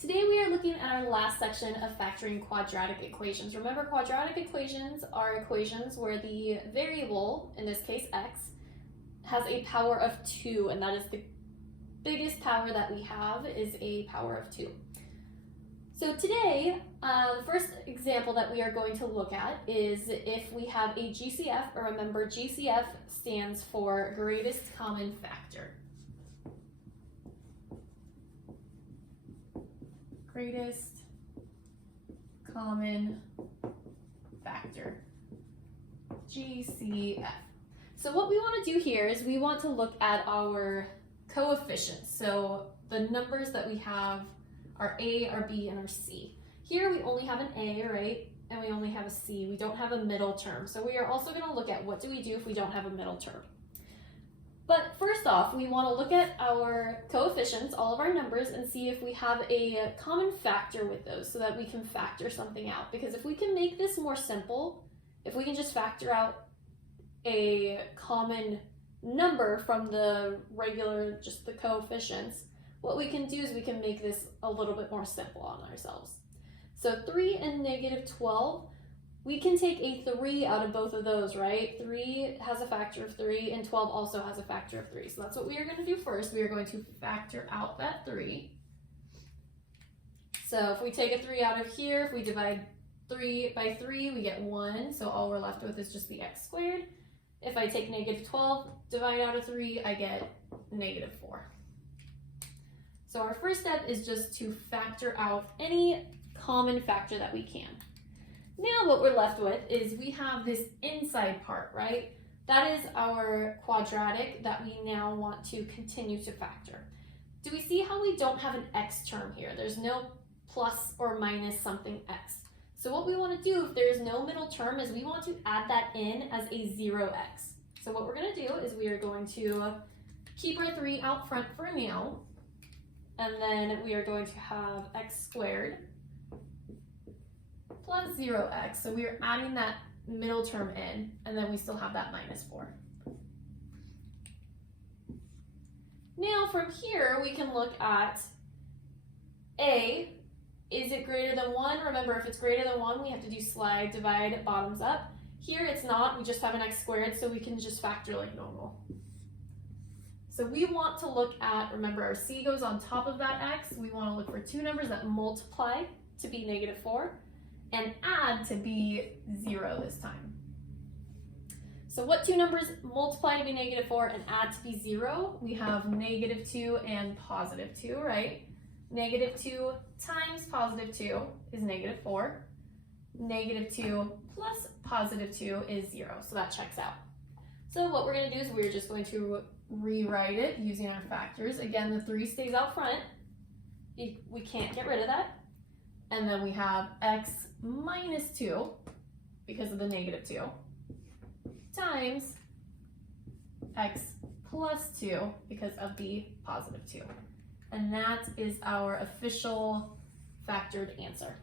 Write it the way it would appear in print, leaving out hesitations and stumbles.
Today we are looking at our last section of factoring quadratic equations. Remember, quadratic equations are equations where the variable, in this case x, has a power of 2, and that is the biggest power that we have is a power of 2. So today, the first example that we are going to look at is if we have a GCF, or remember GCF stands for greatest common factor. Greatest common factor, GCF. So what we want to do here is we want to look at our coefficients. So the numbers that we have are A, our B, and our C. Here we only have an A, right? And we only have a C. We don't have a middle term. So we are also going to look at what do we do if we don't have a middle term. But first off, we want to look at our coefficients, all of our numbers, and see if we have a common factor with those so that we can factor something out. Because if we can make this more simple, if we can just factor out a common number from the regular, just the coefficients, what we can do is we can make this a little bit more simple on ourselves. So 3 and negative 12, we can take a 3 out of both of those, right? 3 has a factor of 3 and 12 also has a factor of 3. So that's what we are going to do first. We are going to factor out that 3. So if we take a 3 out of here, if we divide 3 by 3, we get 1. So all we're left with is just the x squared. If I take negative 12, divide out of 3, I get negative 4. So our first step is just to factor out any common factor that we can. Now what we're left with is we have this inside part, right? That is our quadratic that we now want to continue to factor. Do we see how we don't have an x term here? There's no plus or minus something x. So what we want to do if there is no middle term is we want to add that in as a 0x. So what we're going to do is we are going to keep our 3 out front for now, and then we are going to have x squared plus 0x, so we are adding that middle term in, and then we still have that minus 4. Now from here, we can look at A, is it greater than 1? Remember, if it's greater than 1, we have to do slide, divide, bottoms up. Here it's not, we just have an x squared, so we can just factor like normal. So we want to look at, remember our C goes on top of that x, we want to look for two numbers that multiply to be negative 4, and add to be 0 this time. So what two numbers multiply to be negative 4 and add to be 0? We have negative 2 and positive 2, right? Negative 2 times positive 2 is negative 4. Negative 2 plus positive 2 is 0, so that checks out. So what we're going to do is we're just going to rewrite it using our factors. Again, the 3 stays out front. We can't get rid of that. And then we have x minus 2, because of the negative 2, times x plus 2, because of the positive 2. And that is our official factored answer.